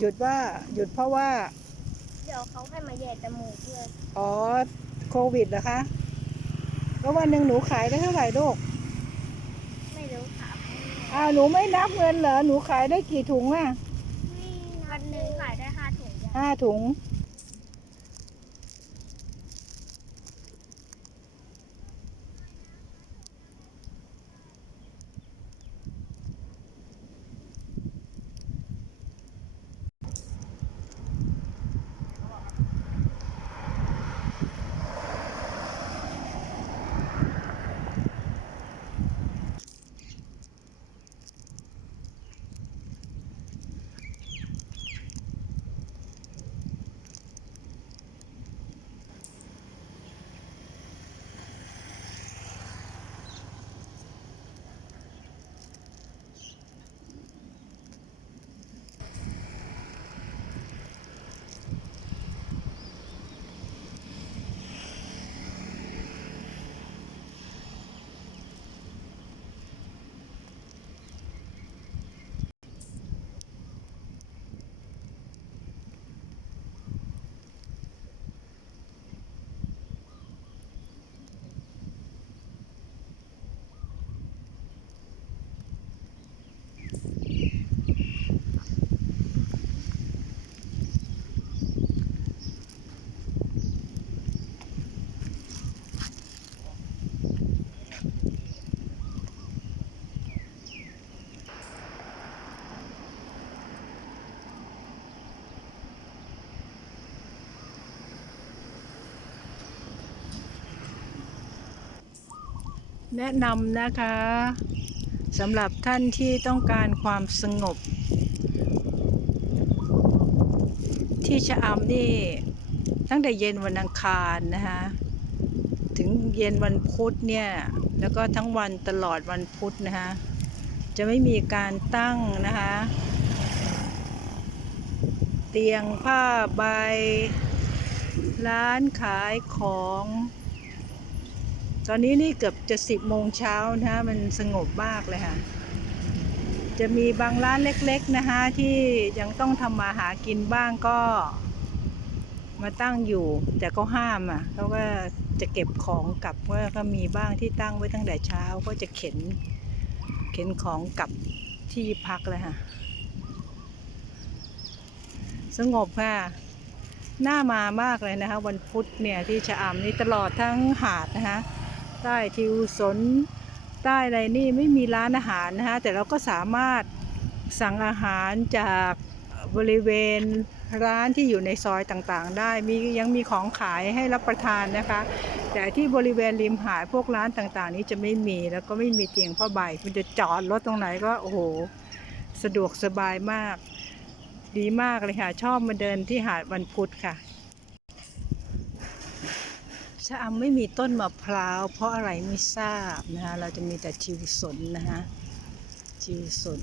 หยุดว่าหยุดเพราะว่า เดี๋ยวเขาให้มาแย่จมูกเลยอ๋อโควิดเหรอคะแล้ววันหนึ่งหนูขายได้เท่าไหร่ลูกไม่รู้ค่ะอ้าวหนูไม่นับเงินเหรอหนูขายได้กี่ถุงอะวันหนึ่งขายได้ห้าถุงยาห้าถุง แนะนำนะคะสำหรับท่านที่ต้องการความสงบ ที่ชะอำนี่ตั้งแต่เย็นวันอังคารนะคะถึงเย็นวันพุธเนี่ยแล้วก็ทั้งวันตลอดวันพุธนะคะจะไม่มีการตั้งนะคะเตียงผ้าใบ ร้านขายของ ตอนนี้นี่เกือบจะสิบโมงเช้านะฮะมันสงบมากเลยค่ะ จะมีบางร้านเล็กๆนะคะที่ยังต้องทำมาหากินบ้างก็มาตั้งอยู่ แต่ก็ห้ามอะเขาก็จะเก็บของกลับว่าก็มีบ้างที่ตั้งไว้ตั้งแต่เช้าก็จะเข็น เข็นของกลับที่พักเลยค่ะ สงบค่ะน่ามามากเลยนะคะ วันพุธเนี่ยที่ชะอำนี่ตลอดทั้งหาดนะคะ ใต้ทิวสนใต้อะไรนี่ไม่มีร้านอาหารนะคะแต่เราก็สามารถสั่งอาหารจากบริเวณร้านที่อยู่ในซอยต่างๆ ได้มียังมีของขายให้รับประทานนะคะ แต่ที่บริเวณริมหาดพวกร้านต่างๆ นี้จะไม่มีแล้วก็ไม่มีเตียงผ้าใบคุณจะจอดรถตรงไหนก็โอ้โห สะดวกสบายมาก ดีมากเลยค่ะ ชอบมาเดินที่หาดวันพุธค่ะ ชะอำไม่มีต้นมะพร้าว เพราะอะไรไม่ทราบนะคะเราจะมีแต่ทิวสนนะคะทิวสน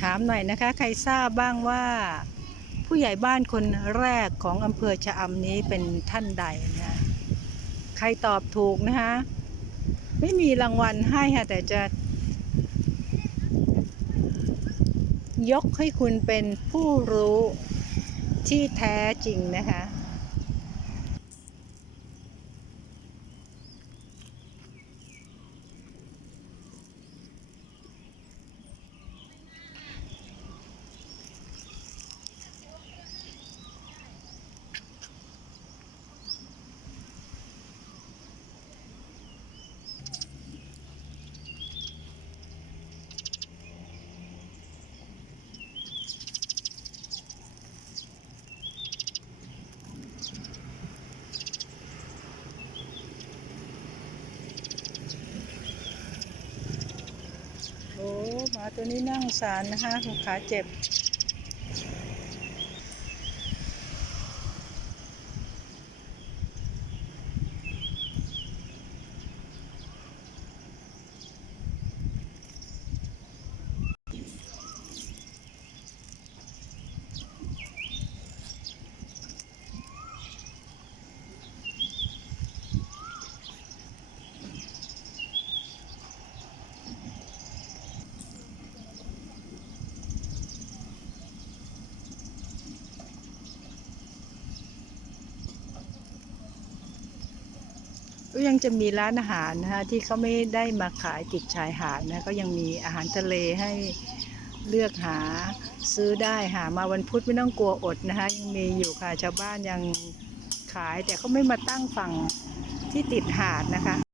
ถามหน่อยนะคะ ใครทราบบ้างว่า ผู้ใหญ่บ้านคนแรกของอำเภอชะอำนี้เป็นท่านใดนะใครตอบถูกนะคะไม่มีรางวัลให้ค่ะแต่จะ ยกให้คุณเป็นผู้รู้ที่แท้จริงนะคะ ตัวนี้นั่งสารนะคะขาเจ็บ ก็ยังจะมีร้านอาหารนะคะที่เขาไม่ได้มาขายติดชายหาดนะก็ยังมีอาหารทะเลให้เลือกหาซื้อได้หามาวันพุธไม่ต้องกลัวอดนะคะยังมีอยู่ค่ะชาวบ้านยังขายแต่เขาไม่มาตั้งฝั่งที่ติดหาดนะคะ